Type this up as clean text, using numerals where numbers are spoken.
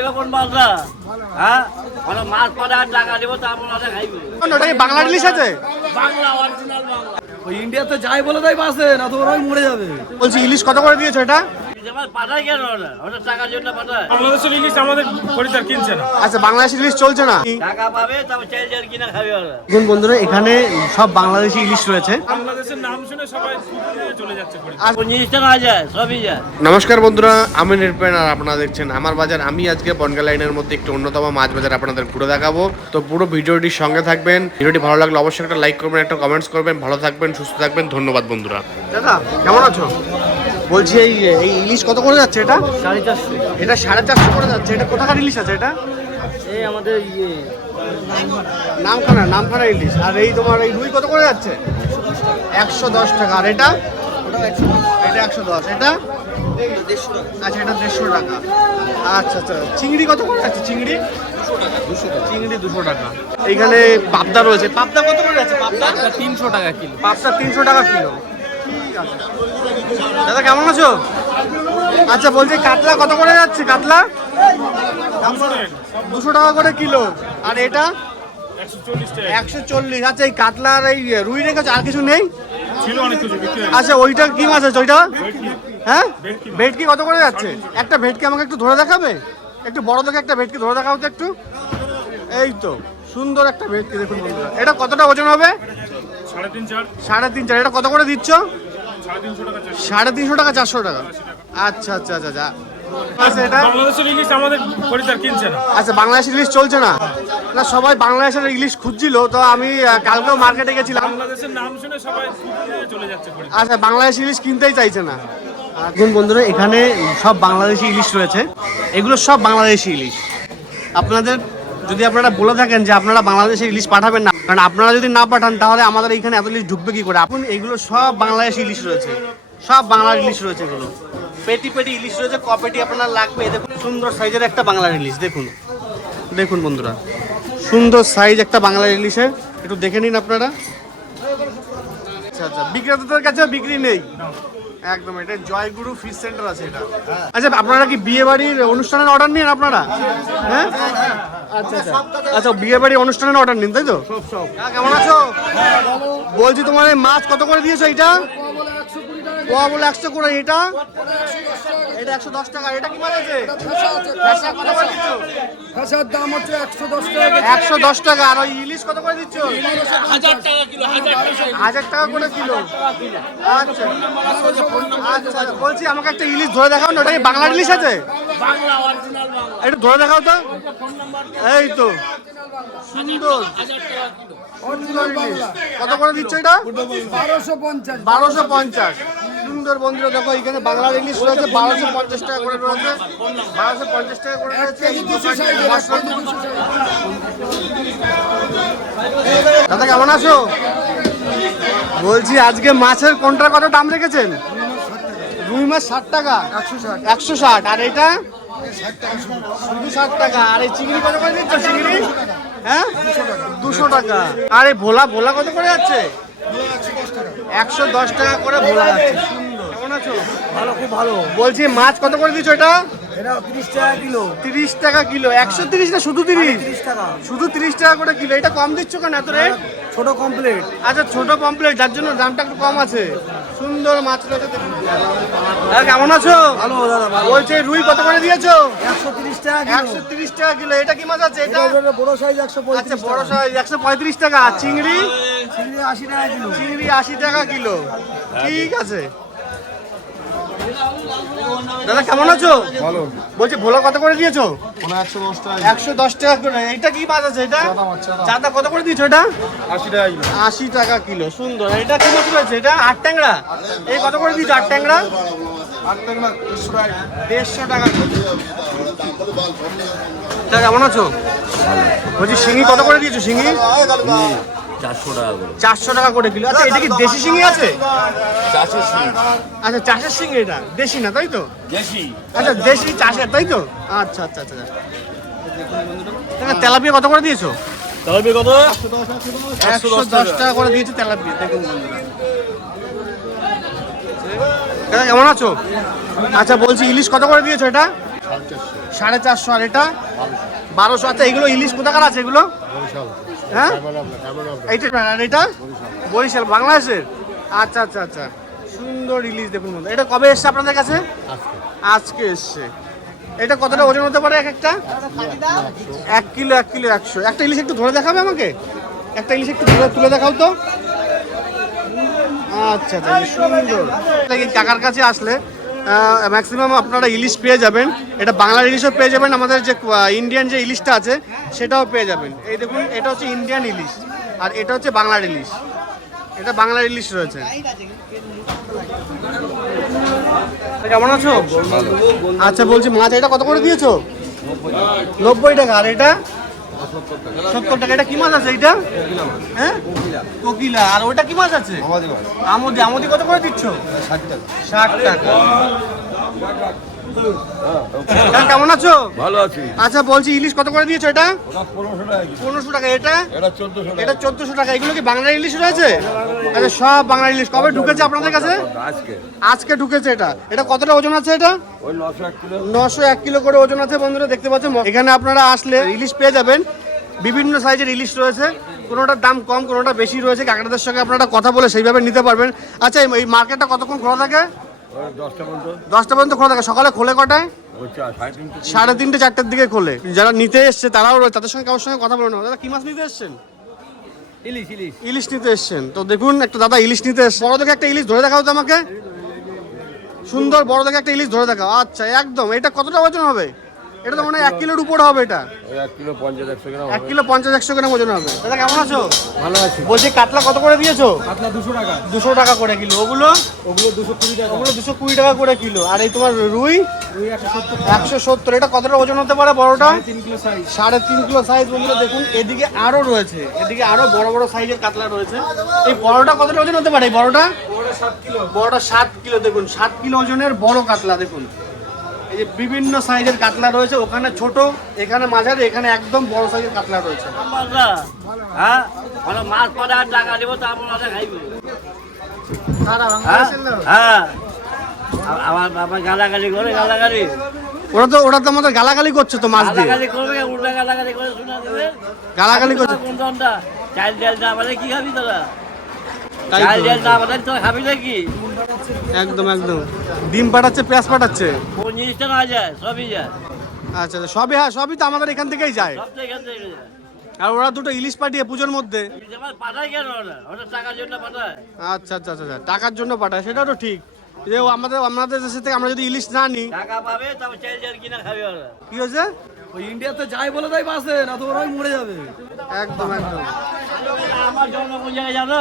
খাইবে কোন মাছটা? হ্যাঁ, মানে মাছ পরে আর টাকা দেবো তারপর ওটা খাইবে। ওটা কি বাংলা ইলিশ আছে? বাংলা, অরিজিনাল বাংলা। ওই ইন্ডিয়াতে যাই বলে তাই বাসে না তো ওরাই মরে যাবে। বলছি ইলিশ কত করে দিয়েছো এটা? পাঠায় কেন ওটা? ওটা টাকার জন্য পাঠায়। বাংলাদেশের ইলিশ আমাদের খরিদ্দার কিনছে না। আচ্ছা, বাংলাদেশি ইলিশ চলছে না? টাকা পাবে তারপর চাল চাল কিনা খাবে ওরা। দেখুন বন্ধুরা, এখানে সব বাংলাদেশি ইলিশ রয়েছে। বাংলাদেশের নাম শুনে সবাই চলে যাচ্ছে খরিদ্দার। আর জিনিসটা না যায়, সবই যায়। নমস্কার বন্ধুরা, আমি নির্পেন আর আপনারা দেখছেন আমার বাজার। আমি আজকে বনগা লাইনের মধ্যে একটি অন্যতম মাছ বাজার আপনাদের ঘুরে দেখাবো। তো পুরো ভিডিওটির সঙ্গে থাকবেন। ভিডিওটি ভালো লাগলে অবশ্যই একটা লাইক করবেন, একটা কমেন্টস করবেন। ভালো থাকবেন, সুস্থ থাকবেন, ধন্যবাদ বন্ধুরা। দাদা কেমন আছো? বলছি এই ইলিশ কত করে যাচ্ছে এটা? 450। এটা 450 করে যাচ্ছে। এটা কোথাকার ইলিশ আছে এটা? এই আমাদের নামখানা ইলিশ। আর এই তোমার এই রুই কত করে যাচ্ছে? 110 টাকা। আর এটা? এটা 110। এটা? আচ্ছা, এটা 150 টাকা। আচ্ছা আচ্ছা, চিংড়ি কত করে যাচ্ছে? চিংড়ি 200 টাকা। এইখানে পাবদা রয়েছে। পাবদা কত করে যাচ্ছে? পাবদা 300 টাকা কিলো। পাবদা 300 টাকা কিলো। দাদা কেমন আছো? আচ্ছা, বলছি কাতলা কত করে যাচ্ছে? কাতলা 200 টাকা করে কিলো। আর এটা 140। আচ্ছা, এই কাতলা আর এই রুই রেখেছে, আর কিছু নেই? ছিল অনেক কিছু বিক্রি হয়ে আচ্ছা, ওইটা কি মাছ আছে ওইটা? গেছে। হ্যাঁ, ভেটকি কত করে যাচ্ছে? একটা ভেটকি আমাকে একটু ধরে দেখাবে? একটু বড় দেখে একটা ভেটকি ধরে দেখাও তো একটু। এই তো সুন্দর একটা ভেটকি, দেখুন বন্ধুরা। এটা কতটা ওজন হবে? 3.5 3.5। এটা কত করে দিচ্ছ? 350 টাকা। 350 টাকা, 400 টাকা। আচ্ছা আচ্ছা আচ্ছা আচ্ছা। আচ্ছা, এটা বাংলাদেশের ইলিশ আমাদের খরিদ্দার কিনছে না। আচ্ছা, বাংলাদেশের ইলিশ চলছে না? না, সবাই বাংলাদেশের ইলিশ খুঁজছিল, তো আমি কালকেও মার্কেটে গেছিলাম। বাংলাদেশের নাম শুনে সবাই চলে যাচ্ছে খরিদ্দার। আচ্ছা, বাংলাদেশি ইলিশ কিনতেই চাইছে না। দেখুন বন্ধুরা, এখানে সব বাংলাদেশি ইলিশ রয়েছে। এগুলো সব বাংলাদেশি ইলিশ। আপনাদের যদি আপনারা বলে থাকেন যে আপনারা বাংলাদেশে ইলিশ পাঠাবেন না, কারণ আপনারা যদি না পাঠান তাহলে আমাদের এইখানে এত ইলিশ ঢুকবে কি করে? আপনি এগুলো সব বাংলাদেশি ইলিশ রয়েছে, সব বাংলার ইলিশ রয়েছে। এগুলো পেটি পেটি ইলিশ রয়েছে। ক পেটি আপনার লাগবে? দেখুন সুন্দর সাইজের একটা বাংলার ইলিশ। দেখুন দেখুন বন্ধুরা, সুন্দর সাইজ একটা বাংলার ইলিশের। একটু দেখে নিন আপনারা। আচ্ছা আচ্ছা, বিক্রেতাদের কাছে বিক্রি নেই একদম। এটা জয়গুরু ফিশ সেন্টার আছে এটা। আচ্ছা, আপনারা কি বিয়ে বাড়ির অনুষ্ঠানের অর্ডার নিন আপনারা? হ্যাঁ, আচ্ছা আচ্ছা আচ্ছা, বিয়ে বাড়ির অনুষ্ঠানের অর্ডার নিন, তাই তো? কেমন আছো? বলছি তোমার এই মাছ কত করে দিয়েছো? এটা পোয়া বলে 100 করে। এটা 110 টাকা। এটা কি মাছ আছে? কত করে দিচ্ছ? আচ্ছা, দাম হচ্ছে 110 টাকা। 110 টাকা। আর ওই ইলিশ কত করে দিচ্ছ? 1000 টাকা কিলো, 1000 টাকা করে কিলো। আচ্ছা আচ্ছা, বলছি আমাকে একটা ইলিশ ধরে দেখাও না। ওটা কি বাংলার ইলিশ আছে? বাংলা, অরিজিনাল বাংলা। একটু ধরে দেখাও তো। এই তো সুন্দর। 1000 টাকা কিলো। সুন্দর ইলিশ। কত করে দিচ্ছ এটা? 1250। সুন্দর বন্ধুরা, দেখো এখানে বাংলার ইলিশ রয়েছে 1250 টাকা করে রয়েছে। 1250 টাকা করে রয়েছে। দাদা কেমন আছো? বলছি আজকে মাছের কোনটার কত দাম রেখেছেন? রুই মাছ 60 টাকা। 160। আর এটা শুধু 60 টাকা। আর এই চিংড়ি কত করে দিচ্ছ? চিংড়ি হ্যাঁ 200 টাকা। আর এই ভোলা কত করে যাচ্ছে? 110 টাকা করে ভোলা যাচ্ছে। সুন্দর। কেমন আছো? ভালো, খুব ভালো। বলছি মাছ কত করে দিচ্ছ এটা? এটা 30 টাকা কিলো। 30 টাকা কিলো। 130 না শুধু 30? 30 টাকা। শুধু 30 টাকা করে কিলো। এটা কম দিচ্ছ কেন এত রেট? ছোট কমপ্লিট। আচ্ছা, ছোট পমপ্লেট, যার জন্য দামটা একটু কম আছে। সুন্দর মাছ রয়েছে। আর কেমন আছো? ভালো দাদা, ভালো। বলছে রুই কত করে দিয়েছো? 130 টাকা কিলো। 130 টাকা কিলো। এটা কি মাছ আছে? এটা এটা বড় সাইজ 135 আচ্ছা, বড় সাইজ 135 টাকা। আর চিংড়ি? চিংড়ি 80 টাকা কিলো। চিংড়ি 80 টাকা কিলো। ঠিক আছে। দাদা কেমন আছো? ভালো। বলছি ভোলা কত করে দিয়েছো? 110 টাকা। 110 টাকা করে। এটা কি মাছ আছে? এটা চাঁদা কত করে দিয়েছো? এটা 80 টাকা কিলো। 80 টাকা কিলো। সুন্দর। এটা কি মাছ রয়েছে? এটা 8 ট্যাংরা। এই কত করে দিয়েছো 8 ট্যাংরা? 150 টাকা কিলো। দাদা কেমন আছো? বলছি শিঙি কত করে দিয়েছো? শিঙি 400 টাকা করে। 400 টাকা করে কিলো। আচ্ছা, এটা কি দেশি শিঙি আছে? চাষের শিং। আচ্ছা, চাষের শিঙি। এটা দেশি না, তাই তো? দেশি। আচ্ছা, দেশি চাষের, তাই তো? আচ্ছা আচ্ছা আচ্ছা। তেলাপিয়া কত করে দিয়েছো? তবে কত? 110 টাকা করে দিয়েছে তেলাপিয়া। দেখুন বন্ধুরা। কেমন আছো? আচ্ছা, বলছি ইলিশ কত করে দিয়েছো? এটা 450, আর এটা 1200। আচ্ছা এগুলো ইলিশ কোথাকার আছে এগুলো? হ্যাঁ এইটা, আর এটা বরিশাল বাংলাদেশের। আচ্ছা আচ্ছা আচ্ছা, সুন্দর ইলিশ দেখুন বন্ধু। এটা কবে এসছে আপনাদের কাছে? আজকে এসছে। এটা কতটা ওজন হতে পারে এক একটা? 1 কিলো 1 কিলো 100। একটা ইলিশ একটু ধরে দেখাবে আমাকে? একটা ইলিশ একটু ধরে তুলে দেখাও তো। আচ্ছা আচ্ছা, সুন্দর। কাকার কাছে আসলে ম্যাক্সিমাম আপনারা ইলিশ পেয়ে যাবেন। এটা বাংলার ইলিশও পেয়ে যাবেন, আমাদের যে ইন্ডিয়ান যে ইলিশটা আছে সেটাও পেয়ে যাবেন। এই দেখুন, এটা হচ্ছে ইন্ডিয়ান ইলিশ আর এটা হচ্ছে বাংলার ইলিশ। এটা বাংলার ইলিশ রয়েছে। কেমন আছো? আচ্ছা বলছি, মাছ এটা কত করে দিয়েছো? 90 টাকা। আর এটা 70 টাকা। এটা কি মাছ আছে এটা? হ্যাঁ, কোকিলা। আর ওটা কি মাছ আছে? আমদি। আমদি কত করে দিচ্ছ? 60 টাকা। কেমন আছো? ভালো আছি। আচ্ছা বলছি, ইলিশ কত করে দিয়েছো এটা? 1500 টাকা। 1500 টাকা। এটা 1400 এটা 1400 টাকা। এগুলো কি বাংলার ইলিশ রয়েছে? আচ্ছা, সব বাংলার ইলিশ। কবে ঢুকেছে আপনাদের কাছে? আজকে আজকে ঢুকেছে। এটা কতটা ওজন আছে? এটা ওই 901 কিলো। 901 কিলো করে ওজন আছে বন্ধুরা, দেখতে পাচ্ছেন। এখানে আপনারা আসলে ইলিশ পেয়ে যাবেন। বিভিন্ন সাইজের ইলিশ রয়েছে, কোনোটার দাম কম, কোনোটা বেশি রয়েছে। কাকাদের সঙ্গে আপনারা কথা বলে সেইভাবে নিতে পারবেন। আচ্ছা, এই মার্কেটটা কতক্ষণ খোলা থাকে? 10টা পর্যন্ত। 10টা পর্যন্ত খোলা থাকে। সকালে খোলে কটায়? ওই 3:30। 3:30 4টার দিকে খোলে। যারা নিতে এসছে তারাও রয়েছে, তাদের সঙ্গে কারোর সঙ্গে কথা বলে নেবো। দাদা কি মাছ নিতে এসছেন? ইলিশ ইলিশ ইলিশ নিতে এসছেন। তো দেখুন, একটা দাদা ইলিশ নিতে এসছে। বড় দেখে একটা ইলিশ ধরে দেখাও তো আমাকে। সুন্দর বড় দেখে একটা ইলিশ ধরে দেখাও। আচ্ছা একদম। এটা কতটা ওজন হবে? এটা তো মনে হয় 1 কিলোর উপরে হবে। এটা ওই 1 কিলো 50-100 গ্রাম। 1 কিলো 50-100 গ্রাম ওজন হবে। দাদা কেমন আছো? ভালো আছে। বলছি, কাতলা কত করে দিয়েছো? কাতলা 200 টাকা। 200 টাকা করে কিলো। ওগুলো 220 টাকা। ওগুলো 220 টাকা করে কিলো। আর এই তোমার রুই? ওই 170। 170। এটা কতটা ওজন হতে পারে বড়টা? 3 কিলো সাইজ। 3.5 কিলো সাইজ বন্ধুরা। দেখুন এদিকে আরো রয়েছে, এদিকে আরো বড় বড় সাইজের কাতলা রয়েছে। এই বড়টা কতটা ওজন হতে পারে? এই বড়টা 7 কিলো। বড়টা 7 কিলো। দেখুন 7 কিলো ওজনের বড় কাতলা। দেখুন এই যে বিভিন্ন সাইজের কাতলা রয়েছে, ওখানে ছোট, এখানে মাঝারি, এখানে একদম বড় সাইজের কাতলা রয়েছে। হ্যাঁ, কোনো মাছ পড়ার টাকা দেবো, তারপর ওরা খাইব। হ্যাঁ, আমার বাবা গালাগালি করে, গালাগালি ওরা তো আমাদের গালাগালি করছে তো মাছ দিয়ে। গালাগালি করবে, উল্টা গালাগালি করে শোনা দেবে। গালাগালি করছে। কোন দনটা চাল ডাল না বলে কি খাবি তোরা? তাই চাল তো। ডাল না বলে তোরা খাবি নাকি? একদম একদম। ডিম পাঠাচ্ছে, পেঁয়াজ পাঠাচ্ছে। কোন জিনিসটা না যায়, সবই যায়। আচ্ছা আচ্ছা, সবই। হ্যাঁ, সবই তো আমাদের এখান থেকেই যায়। সব তো এখান থেকে যায়। আর ওরা দুটো ইলিশ পাঠিয়ে পুজোর মধ্যে। আমার পাঠায় কেন ওরা? ওটা টাকার জন্য পাঠায়। আচ্ছা আচ্ছা আচ্ছা, টাকার জন্য পাঠায়, সেটাও তো ঠিক। যে আমাদের দেশে থেকে আমরা যদি ইলিশ না নিই। টাকা পাবে, তারপর চাল ডাল কিনা খাবে ওরা। কি হয়েছে? ওই ইন্ডিয়াতে যাই বলে তাই বাসে না, তো ওরাই মরে যাবে। একদম একদম। আমার জন্ম কোন জায়গায় জানো?